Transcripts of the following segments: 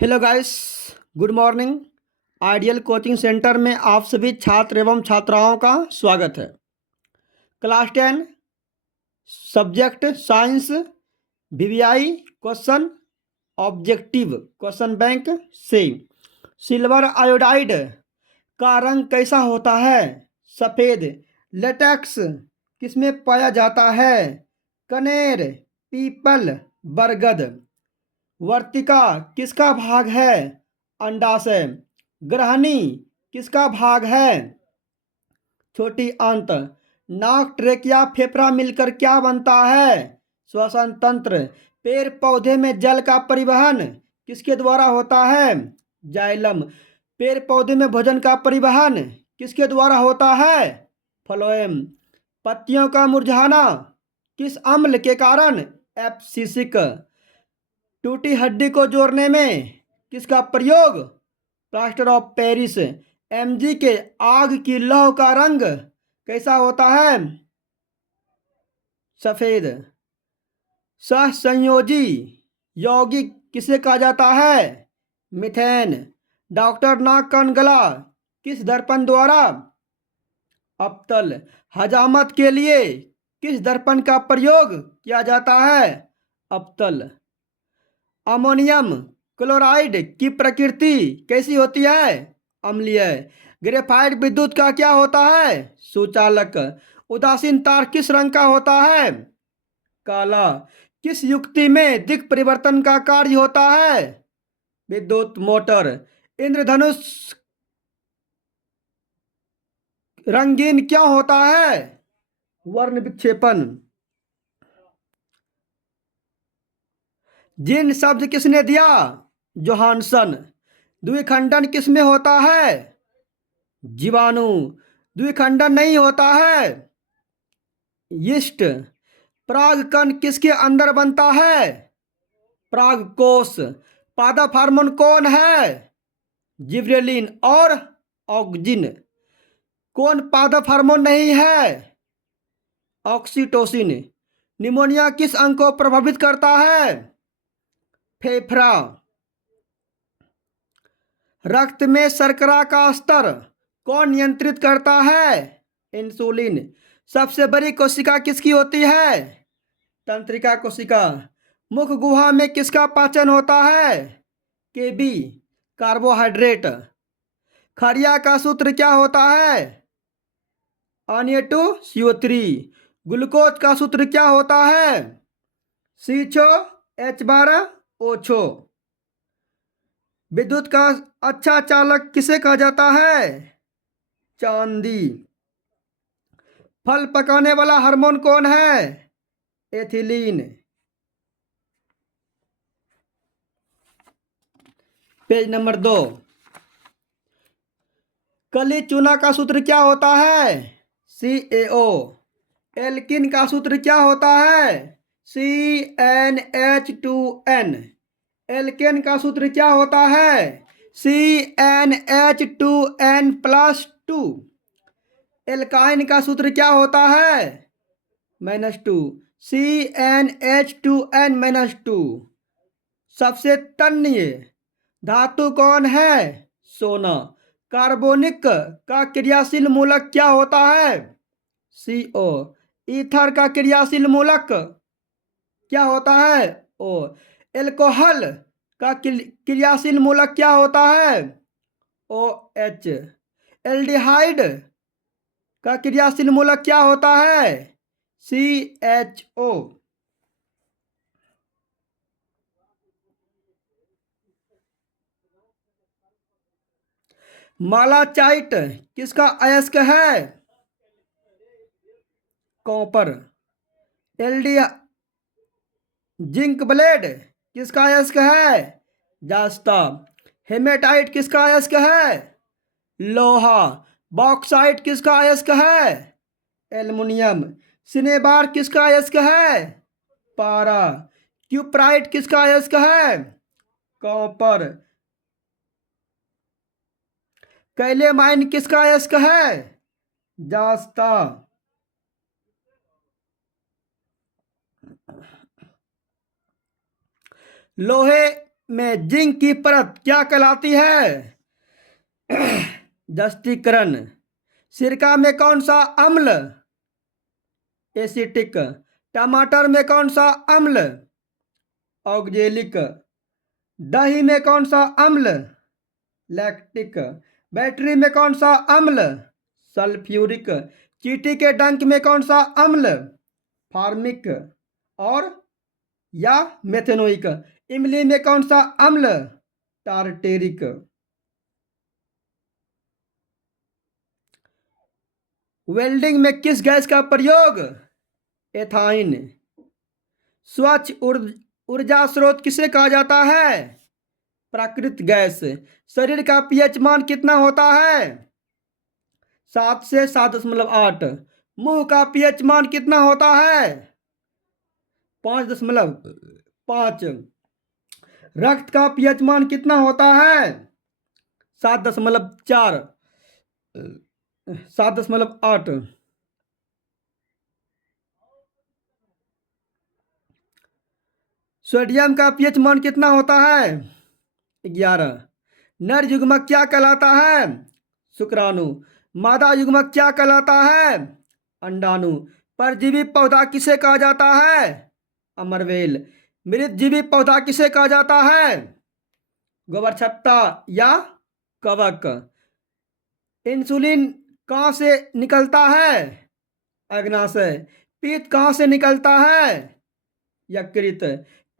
Hello guys, good morning. Ideal coaching centre में आप सभी छात्र एवं छात्राओं का स्वागत है। Class 10 subject science VVI question objective question bank से सिल्वर आयोडाइड का रंग कैसा होता है? सफ़ेद। लेटेक्स किसमें पाया जाता है? कनेर, पीपल, बरगद। वर्तिका किसका भाग है? अंडाशय। ग्रहणी किसका भाग है? छोटी आंत। नाक, ट्रेकिया, फेफड़ा मिलकर क्या बनता है? श्वसन तंत्र। पेड़ पौधे में जल का परिवहन किसके द्वारा होता है? जाइलम। पेड़ पौधे में भोजन का परिवहन किसके द्वारा होता है? फ्लोएम। पत्तियों का मुरझाना किस अम्ल के कारण? एब्सिसिक। टूटी हड्डी को जोड़ने में किसका प्रयोग? Plaster of Paris. एमजी के आग की लौ का रंग कैसा होता है? सफेद। सहसंयोजी यौगिक किसे कहा जाता है? मीथेन। डॉक्टर नाक कान गला किस दर्पण द्वारा? अप्तल। हजामत के लिए किस दर्पण का प्रयोग किया जाता है? अप्तल। अमोनियम क्लोराइड की प्रकृति कैसी होती है? अम्लीय। ग्रेफाइट विद्युत का क्या होता है? सुचालक। उदासीन तार किस रंग का होता है? काला। किस युक्ति में दिक् परिवर्तन का कार्य होता है? विद्युत मोटर। इंद्रधनुष रंगीन क्यों होता है? वर्ण विक्षेपण। जिन शब्द किसने दिया? जोहानसन। द्विखंडन किसमें होता है? जीवाणु। द्विखंडन नहीं होता है। यीस्ट। परागकण किसके अंदर बनता है? परागकोश। पादप हार्मोन कौन है? जिब्रेलिन और ऑक्जिन। कौन पादप हार्मोन नहीं है? ऑक्सीटोसिन। निमोनिया किस अंग को प्रभावित करता है? फेफड़ा। रक्त में शर्करा का स्तर कौन नियंत्रित करता है? इंसुलिन। सबसे बड़ी कोशिका किसकी होती है? तंत्रिका कोशिका। मुख गुहा में किसका पाचन होता है? केबी। कार्बोहाइड्रेट। खरिया का सूत्र क्या होता है? Na2CO3। ग्लूकोज का सूत्र क्या होता है? CHO H12O। विद्युत का अच्छा चालक किसे कहा जाता है? चांदी। फल पकाने वाला हार्मोन कौन है? एथिलीन। Page number 2। कली चूना का सूत्र क्या होता है? CaO। एल्किन का सूत्र क्या होता है? CnH2n। एल्केन का सूत्र क्या होता है? CnH2n+2। एल्काइन का सूत्र क्या होता है? -2। CnH2n-2। सबसे तन्य धातु कौन है? सोना। कार्बोनिक का क्रियाशील मूलक क्या होता है? CO। ईथर का क्रियाशील मूलक क्या होता है? O। एल्कोहल का क्रियाशील मूलक क्या होता है? OH। एल्डिहाइड का क्रियाशील मूलक क्या होता है? CHO। मालाचाइट किसका अयस्क है? कॉपर। एलडी जिंक ब्लेड किसका अयस्क है? जास्ता। हेमेटाइट किसका अयस्क है? लोहा। बॉक्साइट किसका अयस्क है? एल्युमिनियम। सिनेबार किसका अयस्क है? पारा। क्यूप्राइट किसका अयस्क है? कॉपर। कैलेमाइन किसका अयस्क है? जास्ता। लोहे में जिंक की परत क्या कहलाती है? जस्तीकरण। सिरका में कौन सा अम्ल? एसिटिक। टमाटर में कौन सा अम्ल? ऑक्जेलिक। दही में कौन सा अम्ल? लैक्टिक। बैटरी में कौन सा अम्ल? सल्फ्यूरिक। चींटी के डंक में कौन सा अम्ल? फार्मिक और या मेथेनोइक। इमली में कौन सा अम्ल? टार्टेरिक। वेल्डिंग में किस गैस का प्रयोग? एथाइन। स्वच्छ ऊर्जा स्रोत किसे कहा जाता है? प्राकृतिक गैस। शरीर का पीएच मान कितना होता है? 7 से 7.8। मुंह का पीएच मान कितना होता है? 5.5। रक्त का पीएच मान कितना होता है? 7.4। 7.8। सोडियम का पीएच मान कितना होता है? 11। नर युग्मक क्या कहलाता है? शुक्राणु। मादा युग्मक क्या कहलाता है? अंडाणु। परजीवी पौधा किसे कहा जाता है? अमरवेल। मृतजीवी पौधा किसे कहा जाता है? गोबरछत्ता या कवक। इंसुलिन कहाँ से निकलता है? अग्नाशय। पित्त कहाँ से निकलता है? यकृत।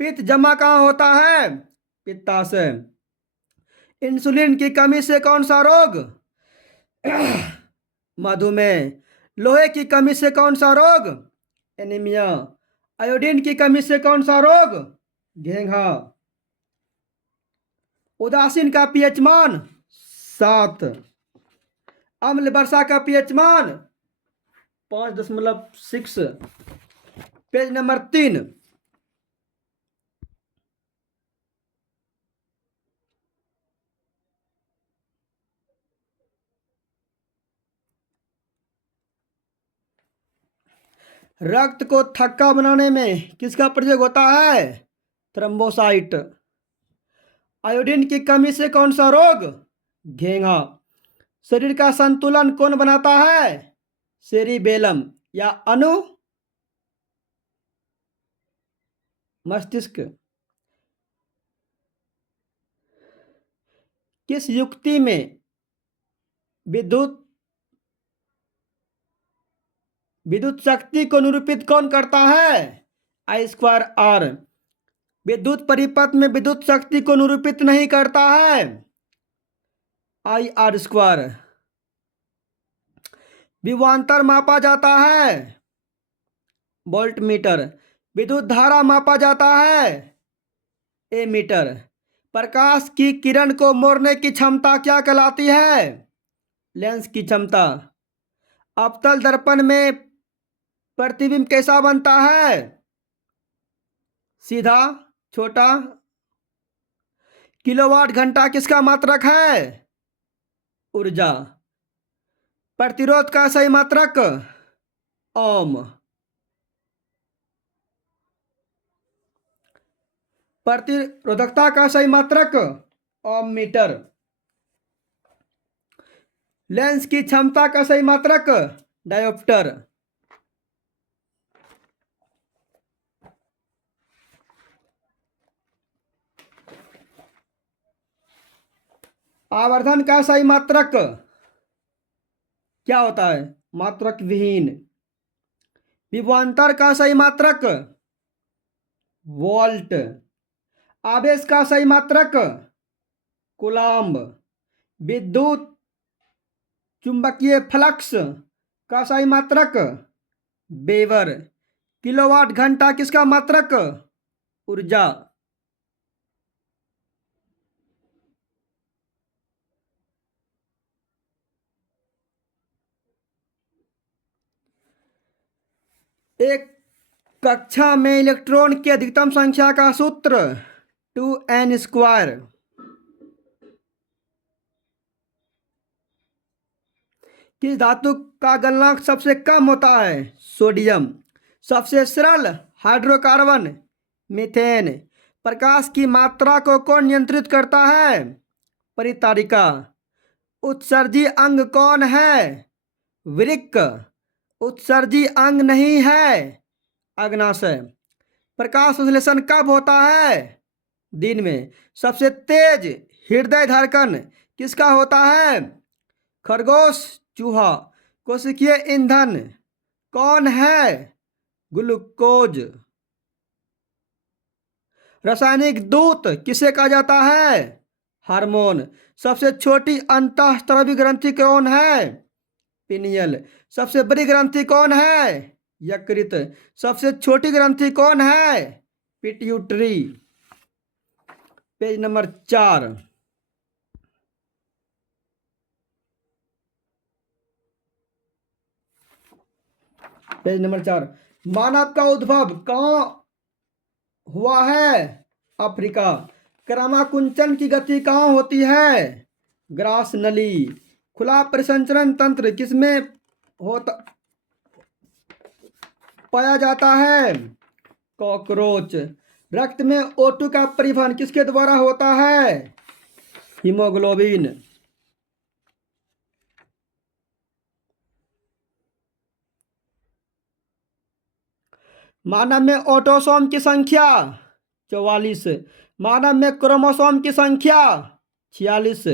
पित्त जमा कहाँ होता है? पित्ताशय। इंसुलिन की कमी से कौन सा रोग? मधुमेह। लोहे की कमी से कौन सा रोग? एनीमिया। आयोडीन की कमी से कौन सा रोग? घेंघा। उदासीन का पीएच मान 7। अम्ल वर्षा का पीएच मान 5.6। Page number 3। रक्त को थक्का बनाने में किसका प्रयोग होता है? थ्रम्बोसाइट। आयोडीन की कमी से कौन सा रोग? घेंघा। शरीर का संतुलन कौन बनाता है? सेरिबेलम या अनु मस्तिष्क। किस युक्ति में विद्युत विद्युत शक्ति को निरूपित कौन करता है? I²R। विद्युत परिपथ में विद्युत शक्ति को निरूपित नहीं करता है। IR²। विभवांतर मापा जाता है। वोल्टमीटर। विद्युत धारा मापा जाता है। एमीटर। प्रकाश की किरण को मोड़ने की क्षमता क्या कहलाती है? लेंस की क्षमता। अवतल दर्पण में प्रतिबिंब कैसा बनता है? सीधा, छोटा। किलोवाट घंटा किसका मात्रक है? ऊर्जा। प्रतिरोध का सही मात्रक? ओम। प्रतिरोधकता का सही मात्रक? ओम मीटर। लेंस की क्षमता का सही मात्रक? डायोप्टर। आवर्धन का सही मात्रक क्या होता है? मात्रक विहीन। विभवांतर का सही मात्रक? वोल्ट। आवेश का सही मात्रक? कूलम्ब। विद्युत चुंबकीय फ्लक्स का सही मात्रक? वेबर। किलोवाट घंटा किसका मात्रक? ऊर्जा। एक कक्षा में इलेक्ट्रॉन की अधिकतम संख्या का सूत्र 2n²। किस धातु का गलनांक सबसे कम होता है? सोडियम। सबसे सरल हाइड्रोकार्बन? मीथेन। प्रकाश की मात्रा को कौन नियंत्रित करता है? परितारिका। उत्सर्जी अंग कौन है? वृक्क। उत्सर्जी अंग नहीं है, अग्नाशय। प्रकाश संश्लेषण कब होता है? दिन में। सबसे तेज हृदय धड़कन किसका होता है? खरगोश, चूहा। कोशिकीय ईंधन कौन है? ग्लूकोज। रासायनिक दूत किसे कहा जाता है? हार्मोन। सबसे छोटी अंतःस्रावी ग्रंथि कौन है? पिनियल। सबसे बड़ी ग्रंथि कौन है? यकृत। सबसे छोटी ग्रंथि कौन है? Pituitary. Page number 4। Page number 4। मानव का उद्भव कहाँ हुआ है? अफ्रीका। क्रमाकुंचन की गति कहाँ होती है? ग्रास नली। खुला परिसंचरण तंत्र किसमें होता पाया जाता है? कॉकरोच। रक्त में O2 का परिवहन किसके द्वारा होता है? हीमोग्लोबिन। मानव में ऑटोसोम की संख्या 44। मानव में क्रोमोसोम की संख्या 46।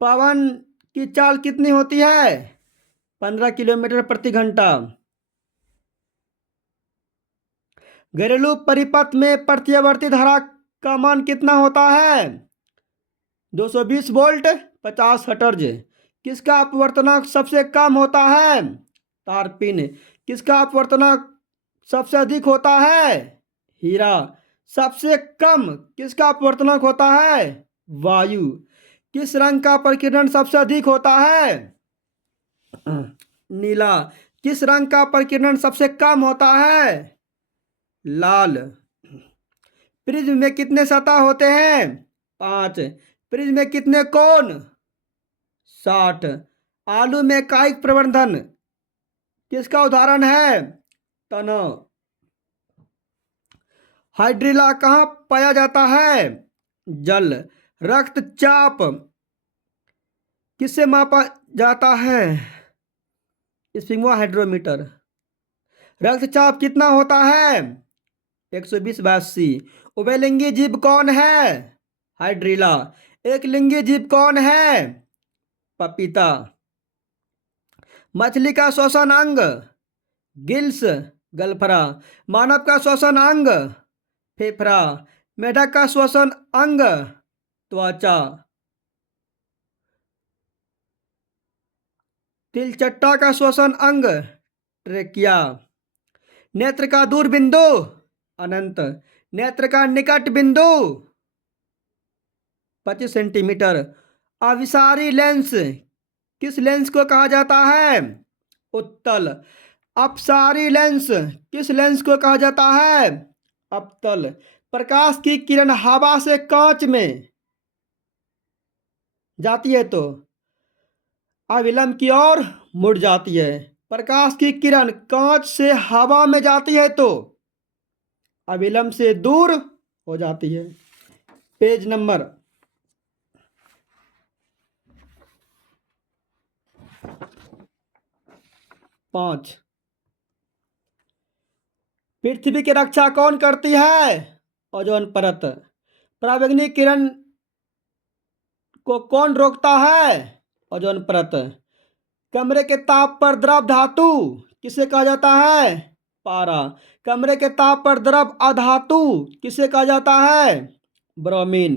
पवन की चाल कितनी होती है? 15 किलोमीटर प्रति घंटा। घरेलू परिपथ में प्रत्यावर्ती धारा का मान कितना होता है? 220 वोल्ट 50 हर्ट्ज। किसका अपवर्तनांक सबसे कम होता है? तारपीन। किसका अपवर्तनांक सबसे अधिक होता है? हीरा। सबसे कम किसका अपवर्तनांक होता है? वायु। किस रंग का प्रकीर्णन सबसे अधिक होता है? नीला। किस रंग का प्रकीर्णन सबसे कम होता है? लाल। प्रिज्म में कितने सतह होते हैं? 5। प्रिज्म में कितने कोण? 60। आलू में कायिक प्रवर्धन किसका उदाहरण है? तनाव। हाइड्रिला कहाँ पाया जाता है? जल। रक्तचाप किससे मापा जाता है? स्फिग्मोहाइड्रोमीटर। रक्तचाप कितना होता है? 120/80। उभयलिंगी जीव कौन है? हाइड्रिला। एक लिंगी जीव कौन है? पपीता। मछली का श्वसन अंग? गिल्स, गलफरा। मानव का श्वसन अंग? फेफड़ा। मेढक का श्वसन अंग? त्वचा। तिलचट्टा का श्वसन अंग? ट्रेकिया। नेत्र का दूर बिंदु? अनंत। नेत्र का निकट बिंदु? 25 सेंटीमीटर। अभिसारी लेंस किस लेंस को कहा जाता है? उत्तल। अपसारी लेंस किस लेंस को कहा जाता है? अपतल। प्रकाश की किरण हवा से कांच में जाती है तो अविलंब की ओर मुड़ जाती है। प्रकाश की किरण कांच से हवा में जाती है तो अविलंब से दूर हो जाती है। Page number 5। पृथ्वी की रक्षा कौन करती है? ओजोन परत। पराबैंगनी किरण को कौन रोकता है? ओजोन परत। कमरे के ताप पर द्रव धातु किसे कहा जाता है? पारा। कमरे के ताप पर द्रव अधातु किसे कहा जाता है? ब्रोमीन।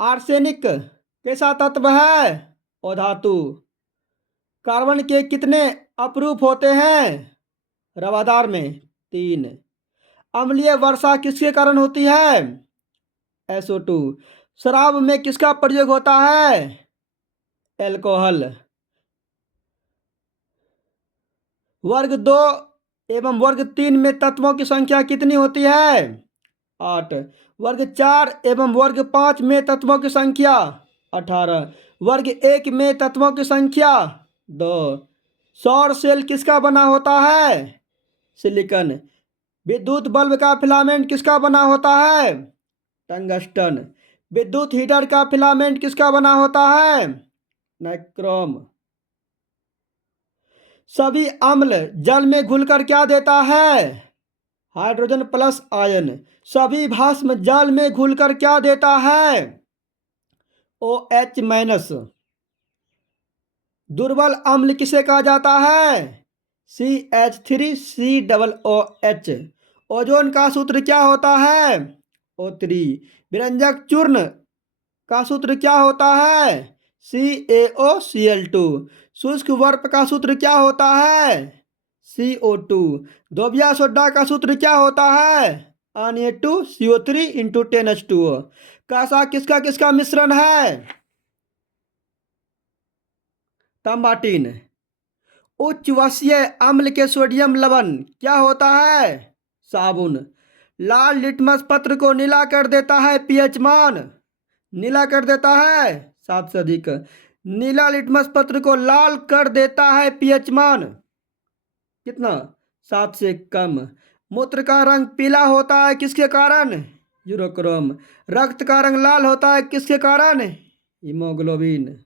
आर्सेनिक कैसा तत्व है? अधातु। कार्बन के कितने अपरूप होते हैं? रवादार में 3। अम्लीय वर्षा किसके कारण होती है? SO2। शराब में किसका प्रयोग होता है? एल्कोहल। वर्ग 2 एवं वर्ग 3 में तत्वों की संख्या कितनी होती है? 8। वर्ग 4 एवं वर्ग 5 में तत्वों की संख्या 18। वर्ग 1 में तत्वों की संख्या 2। सौर सेल किसका बना होता है? सिलिकॉन। विद्युत बल्ब का फिलामेंट किसका बना होता है? टंगस्टन। विद्युत हीटर का फिलामेंट किसका बना होता है? नाइक्रोम। सभी अम्ल जल में घुलकर क्या देता है? Hydrogen plus ion. सभी भस्म जल में घुलकर क्या देता है? OH minus. दुर्बल अम्ल किसे कहा जाता है? CH3COOH। ओजोन का सूत्र क्या होता है? O3। विरंजक चूर्ण का सूत्र क्या होता है? CaOCl2। शुष्क वाष्प का सूत्र क्या होता है? CO2। दोबिया सोडा का सूत्र क्या होता है? Na2CO3 × 10H2O। कासा किसका किसका मिश्रण है? तंबाटीन। उच्च वसीय अम्ल के सोडियम लवण क्या होता है? साबुन। लाल लिटमस पत्र को नीला कर देता है पीएच मान। नीला कर देता है 7 से अधिक। नीला लिटमस पत्र को लाल कर देता है पीएच मान कितना? 7 से कम। मूत्र का रंग पीला होता है किसके कारण? यूरोक्रोम। रक्त का रंग लाल होता है किसके कारण? हीमोग्लोबिन।